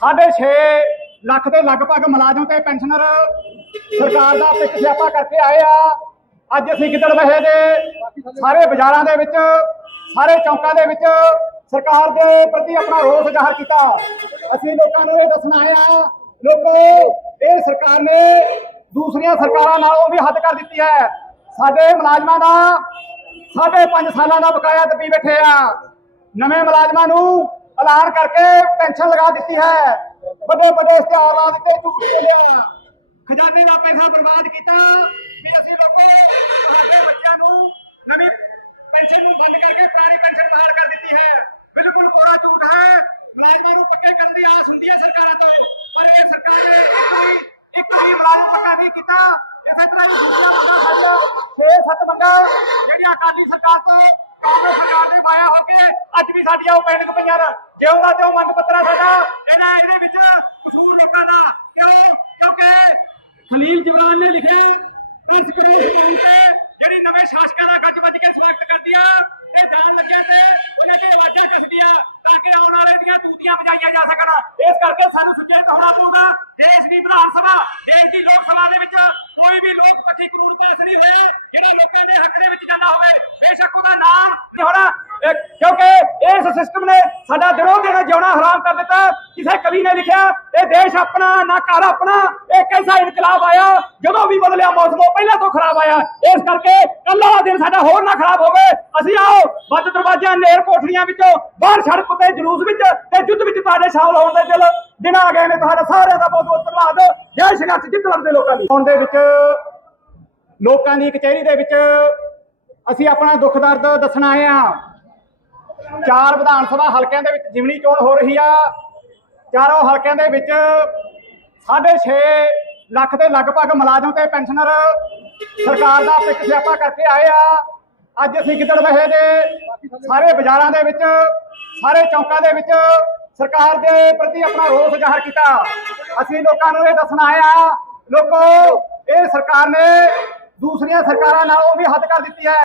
6.5 ਲੱਖ ਦੇ ਲਗਭਗ ਮੁਲਾਜ਼ਮ ਤੇ ਪੈਨਸ਼ਨਰ ਸਰਕਾਰ ਦਾ ਪਿੱਛ ਸਿਆਪਾ ਕਰਕੇ ਆਏ ਆ। ਅੱਜ ਅਸੀਂ ਗਿੱਦੜ ਵਹੇ ਦੇ ਸਾਰੇ ਬਾਜ਼ਾਰਾਂ ਦੇ ਵਿੱਚ, ਸਾਰੇ ਚੌਂਕਾਂ ਦੇ ਵਿੱਚ ਸਰਕਾਰ ਦੇ ਪ੍ਰਤੀ ਆਪਣਾ ਰੋਸ ਜ਼ਾਹਰ ਕੀਤਾ। ਅਸੀਂ ਲੋਕਾਂ ਨੂੰ ਇਹ ਦੱਸਣਾ ਆਏ ਆ, ਲੋਕੋ, ਇਹ ਸਰਕਾਰ ਨੇ ਦੂਸਰੀਆਂ ਸਰਕਾਰਾਂ ਨਾਲੋਂ ਵੀ ਹੱਦ ਕਰ ਦਿੱਤੀ ਹੈ। ਸਾਡੇ ਮੁਲਾਜ਼ਮਾਂ ਦਾ ਸਾਢੇ ਪੰਜ ਸਾਲਾਂ ਦਾ ਬਕਾਇਆ ਦੱਬੀ ਬੈਠੇ ਆ। ਨਵੇਂ ਮੁਲਾਜ਼ਮਾਂ ਨੂੰ ਐਲਾਨ ਕਰਕੇ ਪੈਨਸ਼ਨ ਲਗਾ ਦਿੱਤੀ ਹੈ। ਵੱਡੇ ਵੱਡੇ ਇਸ਼ਤਿਹਾਰ ਲਾ ਦਿੱਤੇ ਝੂਠ ਬੋਲਿਆ। ਖਜ਼ਾਨੇ ਦਾ ਪੈਸਾ ਬਰਬਾਦ ਕੀਤਾ। ਵੀ ਅਸੀਂ ਲੋਕੋ ਤੁਹਾਡੇ ਬੱਚਿਆਂ ਨੂੰ ਨਵੀਂ ਪੈਨਸ਼ਨ ਨੂੰ ਬੰਦ ਕਰਕੇ ਪੁਰਾਣੀ ਪੈਨਸ਼ਨ ਬਹਾਲ ਕਰ ਦਿੱਤੀ ਹੈ। ਬਿਲਕੁਲ ਕੋਰਾ ਝੂਠ ਹੈ। ਮੁਲਾਜ਼ਮਾਂ ਨੂੰ ਪੱਕੇ ਕਰਨ ਦੀ ਆਸ ਹੁੰਦੀ ਹੈ ਸਰਕਾਰਾਂ ਤੋਂ। ਪਰ ਇਹ ਸਰਕਾਰ ਨੇ ਇੱਕ ਵੀ ਮੁਲਾਜ਼ਮ ਪੱਕਾ ਨਹੀਂ ਕੀਤਾ। ਇਸੇ ਤਰ੍ਹਾਂ ਹੀ ਦੂਜੀਆਂ ਮੰਗਾਂ ਸਾਡੀਆਂ 6-7 ਮੰਗਾਂ ਜਿਹੜੀਆਂ ਵੀ ਸਾਡੀਆਂ ਉਹ ਪੈਂਡਿੰਗ ਪਈਆਂ ਨੇ। ਜੇ ਉਹਦਾ ਤੇ ਉਹ ਮੰਗ ਪੱਤਰ ਸਾਡਾ। ਇਹਦਾ ਇਹਦੇ ਵਿੱਚ ਕਸੂਰ ਲੋਕਾਂ ਦਾ। ਕਿਉਂ? ਕਿਉਂਕਿ ਖਲੀਲ ਜਵਾਨ ਨੇ ਲਿਖਿਆ ਇਸ ਤੇ ਜਿਹੜੀ ਨਵੇਂ ਸ਼ਾਸਕਾਂ ਦਾ ਗੱਜ ਵੱਜ ਕੇ ਸਵਾਗਤ ਕਰਦੀ ਆ ਤੇ ਜਾਣ ਲੱਗਿਆ ਤੇ ਉਹਨਾਂ ਦੀ ਆਵਾਜ਼ਾਂ ਕੱਸਦੀਆਂ ਤਾਂ ਕਿ ਆਉਣ ਵਾਲੇ ਦੀਆਂ ਤੂਤੀਆਂ ਵਜਾਈਆਂ ਜਾ ਸਕਣ। ਇਸ ਕਰਕੇ ਸਾਨੂੰ ਸੁਚੇਤ ਹੋਣਾ ਪਊਗਾ ਦੇਸ਼ ਦੀ ਵਿਧਾਨ ਸਭਾ ਦੇਸ਼ ਦੀ ਲੋਕ ਸਭਾ ਦੇ ਵਿੱਚ ਕੋਈ ਵੀ ਲੋਕ ਪੱਖੀ ਕਾਨੂੰਨ ਪਾਸ ਨਹੀਂ ਹੋਇਆ ਜਿਹੜਾ ਲੋਕਾਂ ਦੇ ਹੱਕ ਦੇ ਵਿੱਚ ਜਾਂਦਾ ਹੋਵੇ ਬੇਸ਼ੱਕ ਉਹਦਾ ਨਾਮ ਹੋਣਾ ਇਸ ਸਿਸਟਮ ਨੇ ਸਾਡਾ ਦਿਨੋਂ ਦਿਨ ਜਿਉਣਾ ਹਰਾਮ ਕਰ ਦਿੱਤਾ। ਕਿਸੇ ਕਵੀ ਨੇ ਲਿਖਿਆ, ਇਹ ਦੇਸ਼ ਆਪਣਾ, ਨਾ ਘਰ ਆਪਣਾ, ਇਹ ਕੈਸਾ ਇਨਕਲਾਬ ਆਇਆ? ਜਦੋਂ ਵੀ ਬਦਲਿਆ ਮੌਸਮ, ਉਹ ਪਹਿਲਾਂ ਤੋਂ ਖਰਾਬ ਆਇਆ। ਇਸ ਕਰਕੇ ਕੱਲਾ ਦਿਨ ਸਾਡਾ ਹੋਰ ਨਾ ਖਰਾਬ ਹੋਵੇ। ਅਸੀਂ ਆਓ, ਵੱਧ ਦਰਵਾਜ਼ਿਆਂ ਨੇਰ ਕੋਠੜੀਆਂ ਵਿੱਚੋਂ, ਬਾਹਰ ਸੜਕ ਉੱਤੇ, ਜਲੂਸ ਵਿੱਚ ਤੇ ਯੁੱਧ ਵਿੱਚ ਤੁਹਾਡੇ ਸ਼ਾਮਲ ਹੋਣ ਦੇ ਦਿਲ ਦਿਨ ਆ ਗਏ ਨੇ। ਤੁਹਾਡਾ ਸਾਰਿਆਂ ਦਾ ਬਹੁਤ ਬਹੁਤ ਧੰਨਵਾਦ। ਜੈ ਸ਼੍ਰੀ ਰਾਮ ਜਿੱਤ ਲੜਦੇ ਲੋਕਾਂ ਦੀ। ਹੋਣ ਦੇ ਵਿੱਚ, ਲੋਕਾਂ ਦੀ ਕਚਹਿਰੀ ਦੇ ਵਿੱਚ ਅਸੀਂ ਆਪਣਾ ਦੁੱਖ ਦਰਦ ਦੱਸਣ ਆਏ ਆ ਚਾਰ ਵਿਧਾਨ ਸਭਾ ਹਲਕਿਆਂ ਦੇ ਵਿੱਚ ਜਿਮਣੀ ਚੋਣ ਹੋ ਰਹੀ ਆ। ਚਾਰੋਂ ਹਲਕਿਆਂ ਦੇ ਵਿੱਚ 6.5 ਲੱਖ ਦੇ ਲਗਭਗ ਮੁਲਾਜ਼ਮ ਤੇ ਪੈਨਸ਼ਨਰ ਸਰਕਾਰ ਦਾ ਪਿੱਛ ਸਿਆਪਾ ਕਰਕੇ ਆਏ ਆ। ਅੱਜ ਅਸੀਂ ਗਿੱਦੜ ਵਹੇ ਦੇ ਸਾਰੇ ਬਾਜ਼ਾਰਾਂ ਦੇ ਵਿੱਚ, ਸਾਰੇ ਚੌਂਕਾਂ ਦੇ ਵਿੱਚ ਸਰਕਾਰ ਦੇ ਪ੍ਰਤੀ ਆਪਣਾ ਰੋਸ ਜ਼ਾਹਰ ਕੀਤਾ। ਅਸੀਂ ਲੋਕਾਂ ਨੂੰ ਇਹ ਦੱਸਣਾ ਆਏ ਆ, ਲੋਕੋ, ਇਹ ਸਰਕਾਰ ਨੇ ਦੂਸਰੀਆਂ ਸਰਕਾਰਾਂ ਨਾਲੋਂ ਵੀ ਹੱਦ ਕਰ ਦਿੱਤੀ ਹੈ।